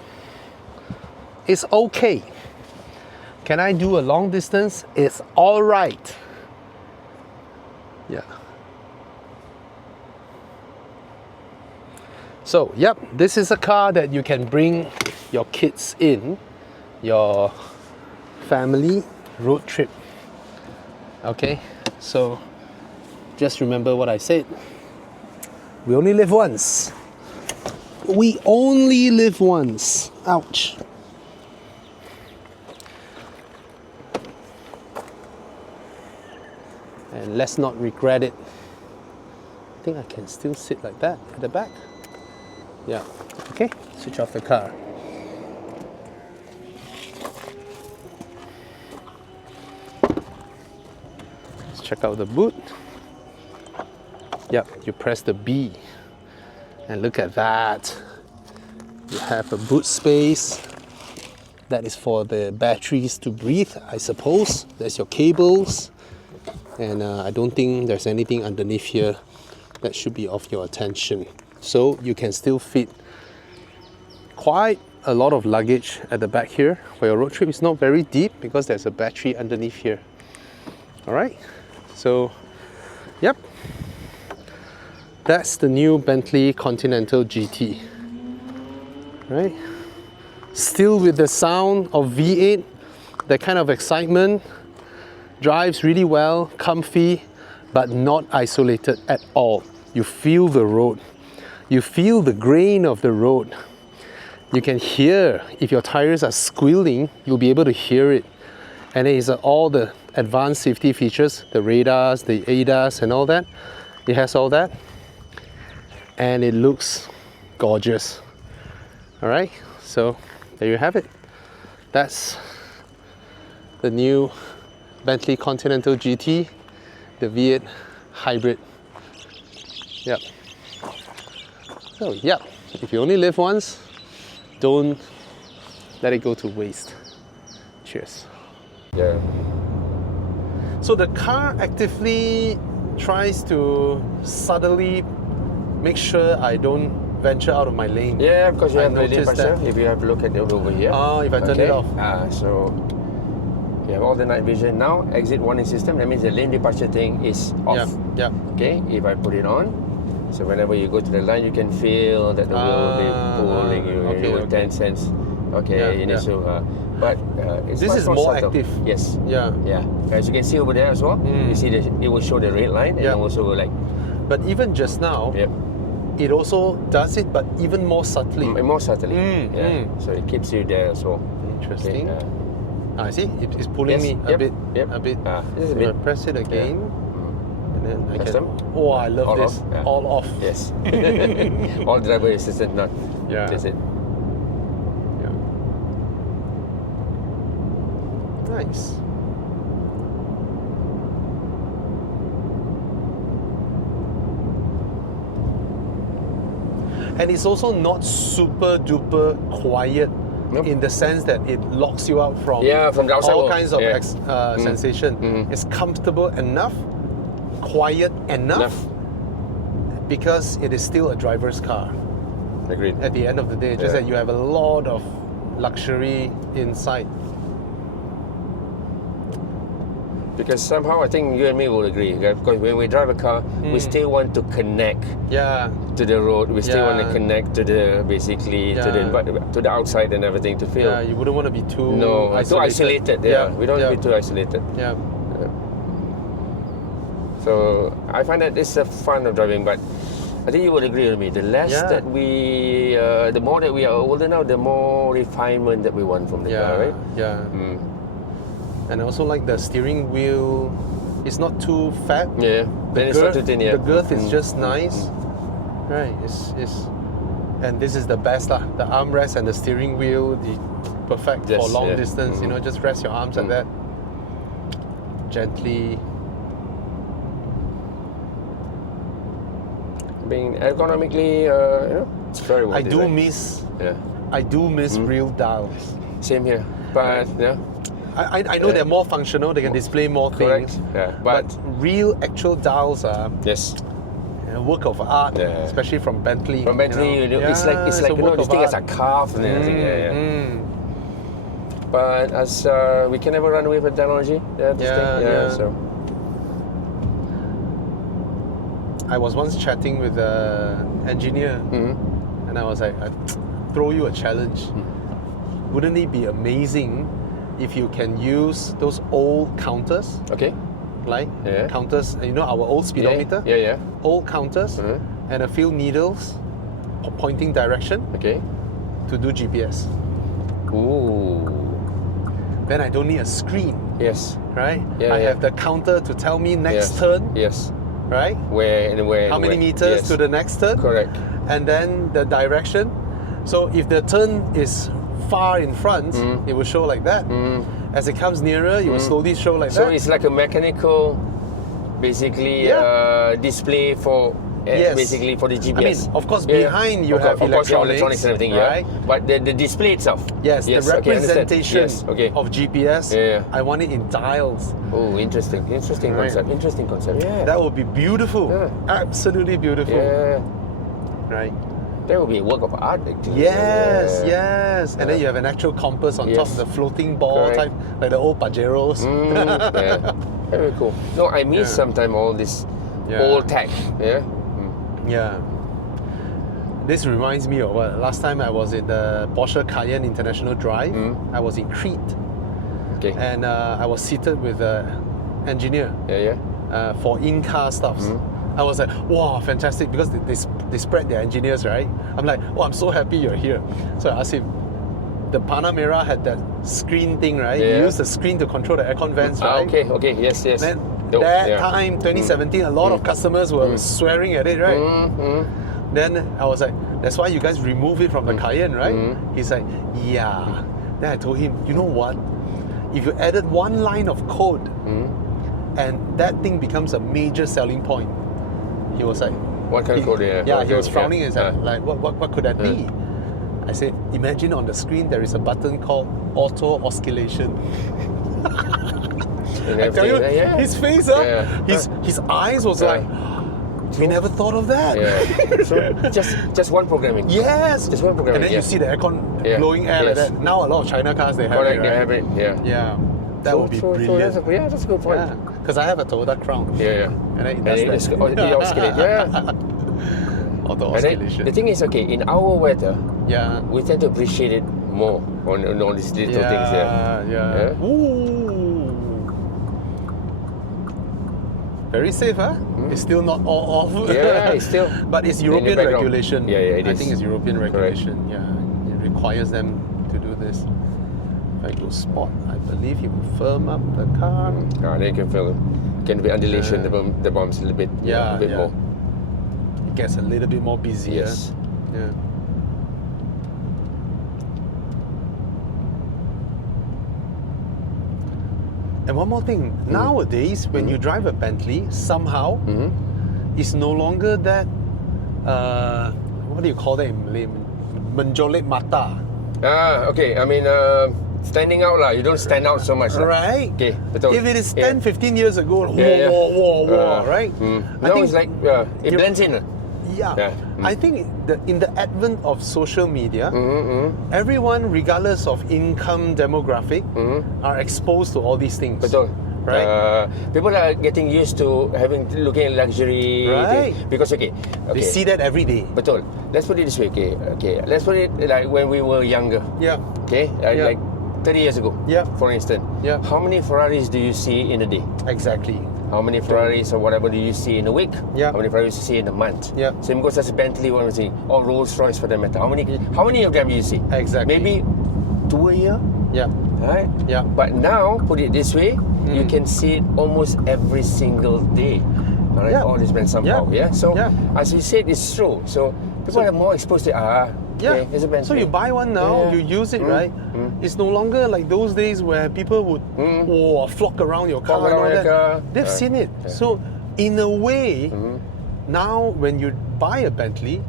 It's okay. Can I do a long distance? It's all right. Yeah. So, yep, this is a car that you can bring your kids in, your family road trip. Okay, so just remember what I said. We only live once. We only live once. Ouch. And let's not regret it. I think I can still sit like that at the back. Yeah, okay, switch off the car. Let's check out the boot. Yep, you press the B. And look at that. You have a boot space. That is for the batteries to breathe, I suppose. There's your cables. And I don't think there's anything underneath here that should be of your attention. So you can still fit quite a lot of luggage at the back here. For your road trip, it's not very deep because there's a battery underneath here. All right, so yep, that's the new Bentley Continental GT. Right, still with the sound of V8, that kind of excitement. Drives really well, comfy, but not isolated at all. You feel the road. You feel the grain of the road. You can hear, if your tires are squealing, you'll be able to hear it. And it is all the advanced safety features, the radars, the ADAS and all that. It has all that. And it looks gorgeous. All right, so there you have it. That's the new Bentley Continental GT, the V8 hybrid. Yep. So yeah, if you only live once, don't let it go to waste. Cheers. Yeah. So the car actively tries to subtly make sure I don't venture out of my lane. Yeah, because you I have the lane noticed departure. that. If you have a look at it over here. If I turn it off. So you have all the night vision now. Exit warning system. That means the lane departure thing is off. Yeah. Okay. If I put it on, so whenever you go to the line, you can feel that the wheel will be pulling you. Okay, You will 10 cents. Okay. You need to. But it's This much is more subtle. active. Yes. Yeah. Yeah. As you can see over there as well, you see it will show the red line and also like. But even just now, Yep. it also does it, but even more subtly. More subtly. So it keeps you there as well. Interesting. Okay, I see. It's pulling me a bit. A bit. Just a So bit. I press it again, and then I Custom. can. Oh, I love All this. off? Yeah. All off. Yes. All driver assistant not. Yeah. That's it. Yeah. Nice. And it's also not super duper quiet. Nope. In the sense that it locks you out from, from the outside all world. kinds of Yeah. sensation. It's comfortable enough, quiet enough, because it is still a driver's car. Agreed. At the end of the day, just that you have a lot of luxury inside. Because somehow I think you and me will agree. Because when we drive a car, we still want to connect Yeah, to the road. We still want to Yeah. connect to the to the outside and everything to feel. yeah. You wouldn't want to be too too isolated. Yeah, we don't want to be too isolated. Yeah, So I find that it's a fun of driving, but I think you would agree with me. The less that we, the more that we are older now, the more refinement that we want from the car, right? yeah. And I also like the steering wheel. It's not too fat. Yeah. Then it's not too thin. Yeah. The girth is just nice. Right. It's and this is the best lah. The armrest and the steering wheel, the perfect for long distance. You know, just rest your arms like that. Gently. Being ergonomically, it's very well I do designed. miss. Yeah. I do miss real dials. Same here, but yeah. I know they're more functional. They can display more Correct. things. Yeah. But real actual dials are Yes. a work of art, especially from Bentley. From Bentley, it's like a this work thing of as a art. calf and everything. But as we can never run away from technology. Yeah. So I was once chatting with an engineer, and I was like, I throw you a challenge. Wouldn't it be amazing if you can use those old counters, okay. like Yeah. counters, you know, our old speedometer, Yeah. old counters, and a few needles pointing direction Okay. to do GPS. Ooh. Then I don't need a screen, Yes. right? Yeah, I yeah. have the counter to tell me next Yes. turn, Yes. right? Where and where? How many where. meters Yes. to the next turn? Correct. And then the direction. So if the turn is far in front, it will show like that. As it comes nearer, it will slowly show like So that. it's like a mechanical basically Yeah. display for Yes. basically for the GPS. I mean, of course, Yeah. behind you Of have course, electronics, and everything, right? yeah. But the display itself. Yes, the okay, understand. representation Yes, okay. of GPS, Yeah. I want it in tiles. Oh, interesting Right. concept. Interesting concept. Yeah. That would be beautiful. Yeah. Absolutely beautiful. yeah. Right. That would be a work of art, actually. Yes, Yeah. yes. And then you have an actual compass on top, Yes. the floating ball Correct. type, like the old Pajeros. Yeah. Very cool. No, I miss Yeah. sometimes all this Yeah. old tech. Yeah. Yeah. This reminds me of what? Last time I was in the Porsche Cayenne International Drive. I was in Crete, Okay. and I was seated with an engineer Yeah. for in-car stuffs. I was like, wow, fantastic, because they spread their engineers, right? I'm like, oh, I'm so happy you're here. So I asked him, the Panamera had that screen thing, right? Yeah. You use the screen to control the aircon vents, right? Okay. Yes. Then Dope, that yeah. time, 2017, a lot of customers were swearing at it, right? Then I was like, that's why you guys remove it from the Cayenne, right? He's like, yeah. Then I told him, you know what? If you added one line of code and that thing becomes a major selling point, he was like, What kind of code? Yeah. he was Okay, frowning yeah. and said, like, what could that be? I said, imagine on the screen there is a button called auto oscillation. And I tell you, everything, yeah. his face, his eyes was like, we never thought of that. Yeah. So just one programming. Yes. Just one programming. And then you see the aircon blowing air like Yes. that. Now a lot of China cars, they have Correct. it, They right? have it. Yeah. Yeah. That would be brilliant. That's a good point. Yeah. Because I have a Toyota Crown. Yeah. And then it And does it that. just it oscillates. Yeah. Auto And then, oscillation. the thing is, okay, in our weather, Yeah. we tend to appreciate it more on all these little things. Yeah. Yeah. Ooh. Very safe, huh? It's still not all off. Yeah, it's still But it's in the European background. regulation. Yeah, it I is. think it's European Correct. regulation. Yeah. It requires them to do this. If I go sport, I believe you will firm up the car. Then you can feel can be undulation, the bumps a little bit, a bit more. It gets a little bit more busier. Yes. Yeah. And one more thing, nowadays when you drive a Bentley, somehow it's no longer that what do you call that in Malay? Menjolek mata. Okay. I mean, standing out lah. You don't stand out so much lah. Right? Okay, betul. If it is 10, 15 years ago, Yeah. whoa, right? Now it's like it blends in. Yeah. Yeah. I think in the advent of social media, everyone, regardless of income demographic, are exposed to all these things. Betul. Right? People are getting used to looking at luxury Right. thing. Because okay. They see that every day. Betul. Let's put it this way. Okay. Let's put it like when we were younger. Yeah. Okay. Yeah. Like 30 years ago. Yeah. For instance. Yeah. How many Ferraris do you see in a day? Exactly. How many Ferraris or whatever do you see in a week? Yeah. How many Ferraris do you see in a month? Yeah. Same goes as Bentley, what we see, or Rolls Royce for that matter. How many of them do you see? Exactly. Maybe 2 a year, Yeah. right? Yeah. But now, put it this way, you can see it almost every single day. All right, Yeah. all these brands somehow. Yeah. Yeah. So Yeah. as you said, it's true. So people are more exposed to Yeah. okay, it's a Bentley. So you buy one now, Yeah. you use it, right? It's no longer like those days where people would flock around your car Flock and all around your that. car. They've Right. seen it. Yeah. So in a way, now when you buy a Bentley,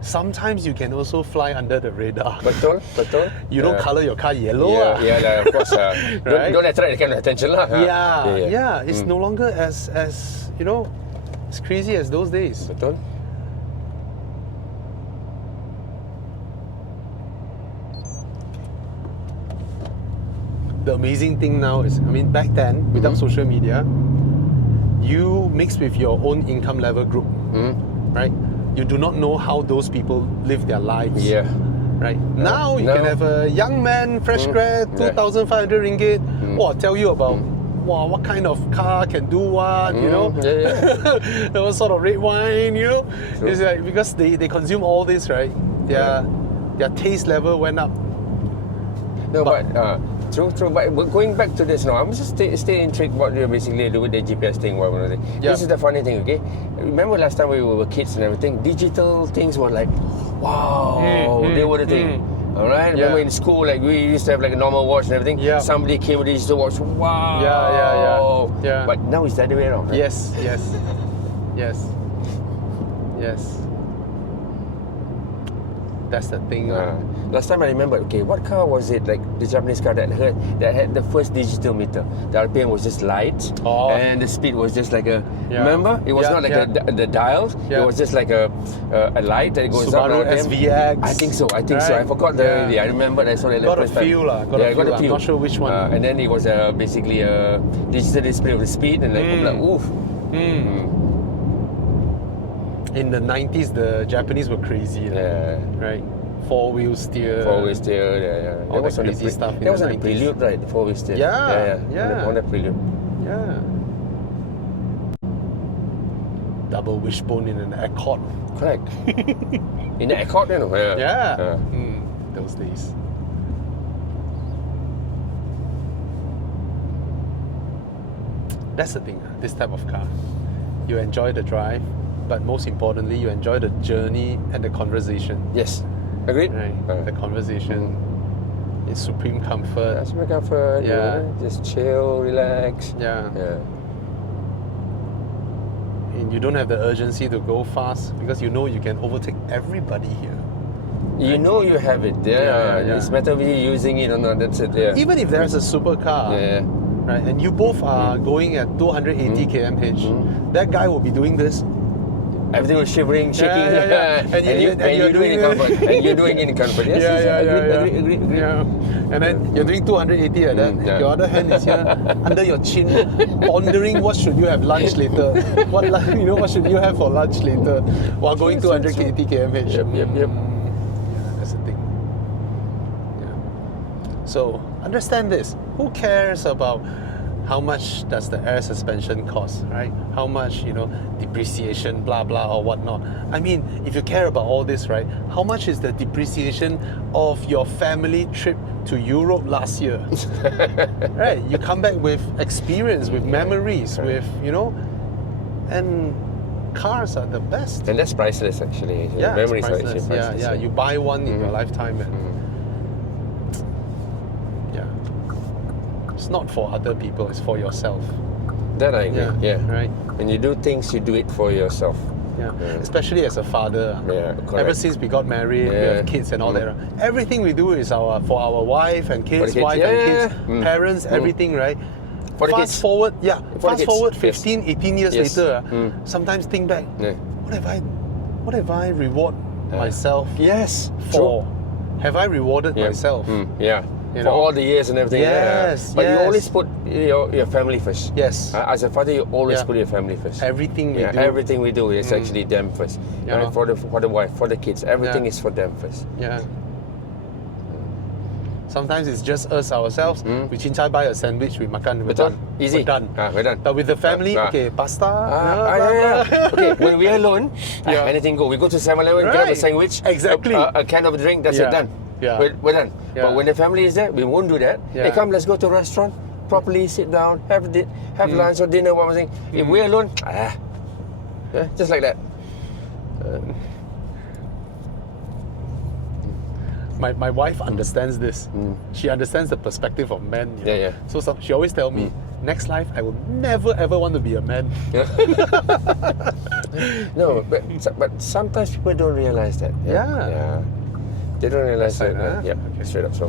sometimes you can also fly under the radar. Betul. You don't color your car yellow. Yeah, of course. Right? Don't attract that kind of attention lah. Yeah. It's no longer as as crazy as those days. Betul. The amazing thing now is, back then, without social media, you mix with your own income level group, right? You do not know how those people live their lives. Yeah. Right? Now you can have a young man, fresh grad, 2,500 ringgit, tell you about what kind of car can do what, what sort of red wine, True. It's like because they consume all this, right? Their taste level went up. No, but true. But going back to this now, I'm just still intrigued what you basically do with the GPS thing. This is the funny thing, okay? Remember last time we were kids and everything, digital things were like, wow, they were the thing. All right. Remember in school, like we used to have like a normal watch and everything. Yeah. Somebody came with a digital watch. Wow. Yeah. But now it's the other way around. Right? Yes. That's the thing. Last time I remember, okay, what car was it? Like the Japanese car that had the first digital meter. The RPM was just light, and the speed was just like a. Yeah. Remember, it was not like the dials. Yeah. It was just like a light that goes Subaru up. SVX. I think so. I forgot the. Yeah. I remember I saw that. Got a first time. feel lah. Got a feel. I'm not sure which one. And then it was basically a digital display of the speed, and like, oof. In the 90s, the Japanese were crazy. Right? Four-wheel steer. Yeah. All that crazy stuff. That was on the Prelude, right? The four-wheel steer. Yeah. On the Prelude. Yeah. Double wishbone in an Accord. Correct. In the Accord, you know. Yeah. Those days. That's the thing. This type of car, you enjoy the drive, but most importantly, you enjoy the journey and the conversation. Yes. Agreed? Right. The conversation is supreme comfort. That's my comfort. Yeah. Just chill, relax. Yeah. And you don't have the urgency to go fast because you know you can overtake everybody here. You know you have it. Yeah. It's matter of you using it or not. That's it. Yeah. Even if there's a supercar, right, and you both are going at 280 km/h, that guy will be doing this. Everything was shivering, shaking. And you're doing it in comfort. And you're doing it in comfort. Yes, agree. Yeah. And then you're doing 280 at that. Your other hand is here under your chin, pondering what should you have lunch later. What should you have for lunch later while going 280 km/h. Yep. Yeah, that's the thing. Yeah. So understand this. Who cares about how much does the air suspension cost, right? How much, depreciation, blah, blah, or whatnot. I mean, if you care about all this, right, how much is the depreciation of your family trip to Europe last year? Right? You come back with experience, with memories, with, and cars are the best. And that's priceless, actually. Yeah, memories it's are actually priceless. Yeah. You buy one in your lifetime, and it's not for other people, it's for yourself. That I agree. Yeah. Right. When you do things, you do it for yourself. Yeah. Especially as a father. Yeah, correct. Ever since we got married, we have kids and all that. Everything we do is for our wife and kids, wife and kids, parents, everything, right? For the fast kids. forward, For the fast forward kids. 15, 18 years later, sometimes think back, what have I reward myself for? Have I rewarded myself? For all the years and everything. But you always put your family first. Yes. As a father, you always put your family first. Everything we do. Everything we do is actually them first. Right? For the wife, for the kids, everything is for them first. Yeah. Sometimes it's just us ourselves. We cincai buy a sandwich, we makan, we're done. Easy. We're done. We're done. But with the family, pasta. Okay, when we're alone, anything go. We go to 7-Eleven, get a sandwich, exactly. A can of drink, that's it, done. Yeah. We're done. But when the family is there, we won't do that. Hey, come, let's go to a restaurant, properly sit down, have lunch or dinner, what I'm saying. If we're alone, just like that. My wife understands this. She understands the perspective of men. So she always tells me, next life I will never ever want to be a man. No, but sometimes people don't realize that. Yeah. They don't realize that. Right, Straight up, so